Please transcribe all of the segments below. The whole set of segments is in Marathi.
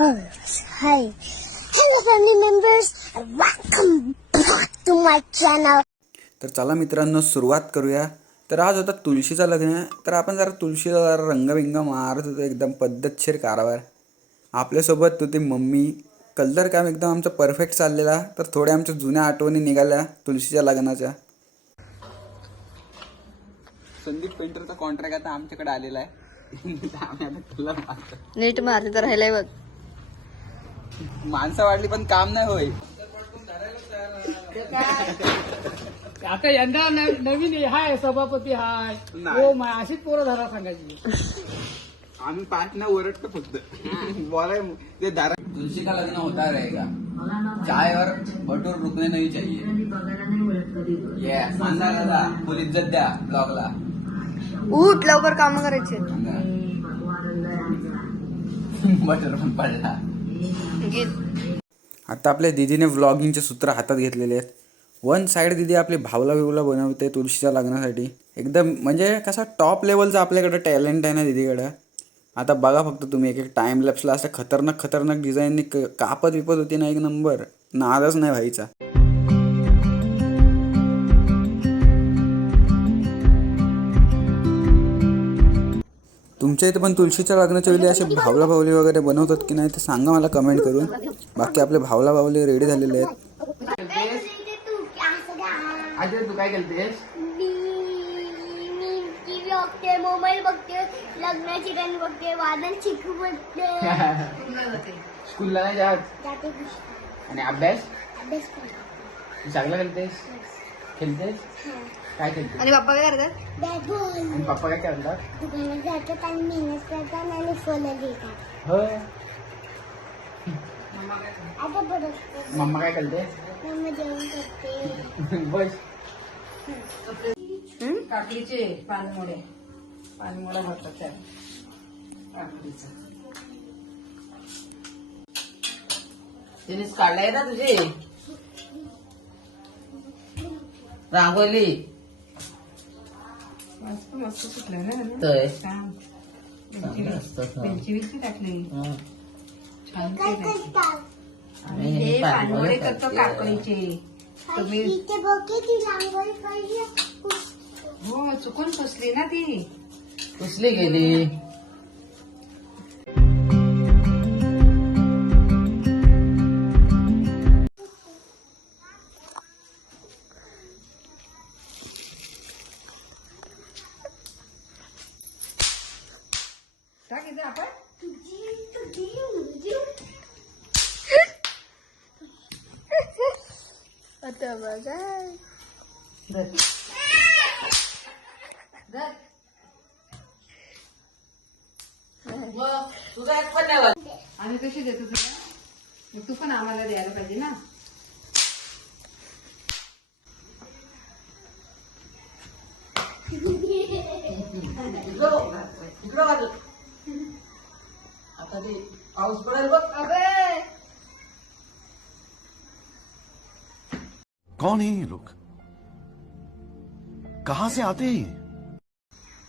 Hi. Hello family members and welcome back to my channel. तर चला मित्रांनो सुरुवात करूया. तर आज होता तुळशीचा लग्न. तर आपण जरा तुळशीला जरा रंगबिंग मारत होतो एकदम पद्धतशीर कारभार. आपल्यासोबत होती मम्मी. कलर काम एकदम आमचा परफेक्ट चाललेला. तर थोड्या आमच्या जुन्या आठवणी निघाल्या तुळशीच्या लग्नाच्या. संदीप पेंटरचा कॉन्ट्रॅक्ट आता आमच्याकडे आलेला आहे. नीट मारते तर राहिलाय बघ. माणसं वाढली पण काम नाही होय. आता यंदा नवीन हे हाय सभापती हाय. हो मा- अशीच पोरं धरा सांगायची. आम्ही पाच ना ओरडतो फक्त. बोलाय ते दारा तुलसी का लग्न होता रहेगा चाय और भटूर रुकने नहीं चाहिए. ये फुल इज्जत द्या ब्लॉगला. उठ लवकर काम करायचे बटर पण पडला. आता आपल्या दीदीने व्लॉगिंगचे सूत्र हातात घेतलेले आहेत. वन साइड दीदी आपली भावला बिवला बनवते तुळशीच्या लग्नासाठी. एकदम म्हणजे कसा टॉप लेवलचा आपल्याकडं टॅलेंट आहे ना दीदीकडं. आता बघा फक्त तुम्ही एक एक टाइम लॅप्सला असं खतरनाक खतरनाक डिझाईननी कापत विपत होती ना एक नंबर नादच नाही व्हायचा. तुमच्या इथे पण तुळशीच्या लग्नाच्या वेळी असे भावला भावली वगैरे बनवतात की नाही ते सांगा मला कमेंट करून. बाकी आपले भावला भावले रेडी झालेले आहेत. अजय तू काय केलतेस? मी मी टीव्ही बघते मोबाईल बघते लग्नाची गाणी बघते वादन शिकू बघते. स्कूलला नाही जात. आणि अभ्यास? अभ्यास चांगला खेळतेस खेळतेस? काय खेळतेस? आणि बाप्पा काय करतात? बॅट बॉल आणि पप्पा काय करतात दुकानात जातात आणि मेहनत करतात आणि फळं देतात. होय. आता बरं. मम्मा काय करते मम्मा जेवण करते. बस. काकडीचे पानमोडे. पानमोडा भरतात त्या काकडीचा. तिनेच काढलाय ना तुझी? रांगोली. मस्त मस्त सुटलं ना तय. छान. वेलची वेलची टाकली छान हे पानवडे करतो काकडीचे तुम्ही हो चुकून फसली ना ती. कुसली गेली. टाक इथे आपण आता बघा तुझा एक पण नाही आम्ही कशी देतो तुला मग तू पण आम्हाला द्यायला पाहिजे ना आता ते पाऊस पडेल बघ कौन है ये लोग? कहा से आते हैं ये?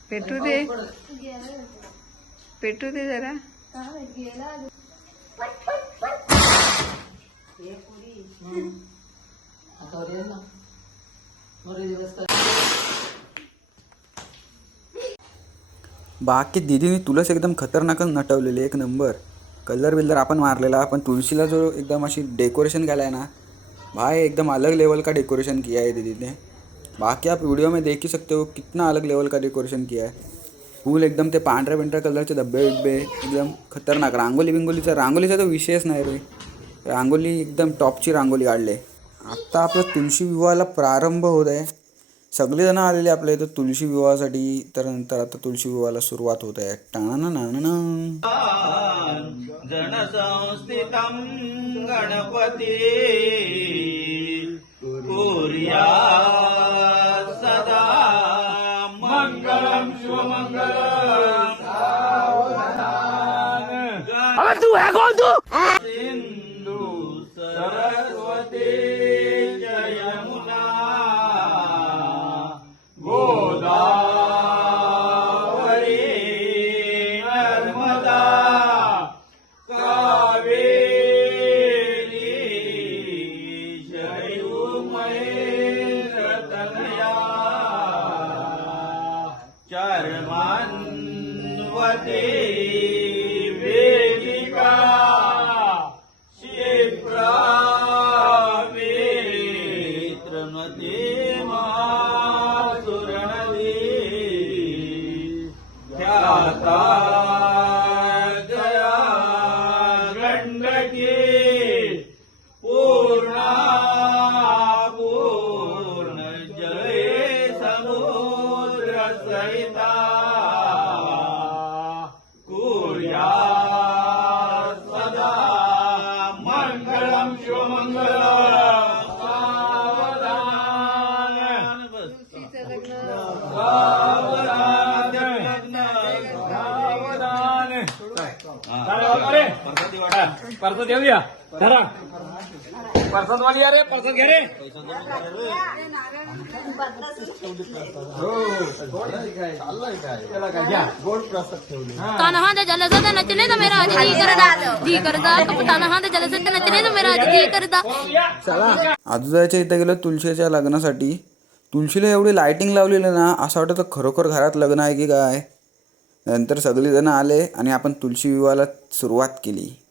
पेटू दे। पेटू दे जरा। आता बाकी दिदीने तुलाच एकदम खतरनाकच नटवलेली एक नंबर कलर बिलर आपण मारलेला पण तुळशीला जो एकदम अशी डेकोरेशन केला आहे ना भाई एकदम अलग लेवल का डेकोरेशन किया है दीदी ने बाकी आप वीडियो में देख ही सकते हो कितना अलग लेवल का डेकोरेशन किया है. फूल एकदम ते पांढऱ्या पिंढऱ्या कलरचे डब्बे बिब्बे एकदम खतरनाक. रांगोली बिंगोलीचा रांगोलीचा तर विषयच नाही रे. रांगोली एकदम टॉपची रांगोली काढले. आत्ता आपलं तुळशी विवाहाला प्रारंभ होत आहे. सगळेजण आलेले आपल्या इथं तुळशी विवाहासाठी तर नंतर आता तुळशी विवाहाला सुरुवात होत आहे. टाणा गणपति कुर्या सदा मङ्गलं शिवमङ्गलम् सिन्धु चर्मान्वते वेदिका शिप्रा वेत्रमते मासुरणदे मंगलम परसं देऊया धरा. परसं तुम्हाला या रे. परसं रे ताना इथं गेलं तुलशीच्या लग्नासाठी. तुलशीला एवढी लायटिंग लावलेली ना असं वाटतं खरोखर घरात लग्न आहे की काय? नंतर सगळेजण आले आणि आपण तुलशी विवाहाला सुरुवात केली.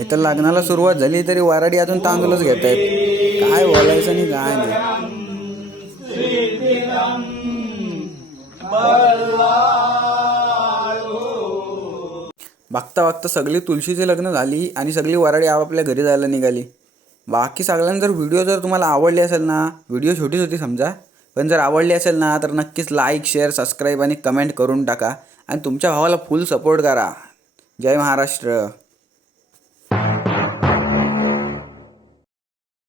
इथं लग्नाला सुरुवात झाली तरी वराडी अजून तांदूळच घेत आहेत. काय बोलायचं आणि काय नाही. बघता बघता सगळी तुळशीची लग्न झाली आणि सगळी वराडी आपापल्या घरी जायला निघाली. बाकी सगळ्यांना जर व्हिडिओ जर तुम्हाला आवडली असेल ना व्हिडिओ छोटीच होती समजा पण जर आवडली असेल ना तर नक्कीच लाईक शेअर सबस्क्राईब आणि कमेंट करून टाका. आणि तुमच्या भावाला फुल सपोर्ट करा. जय महाराष्ट्र.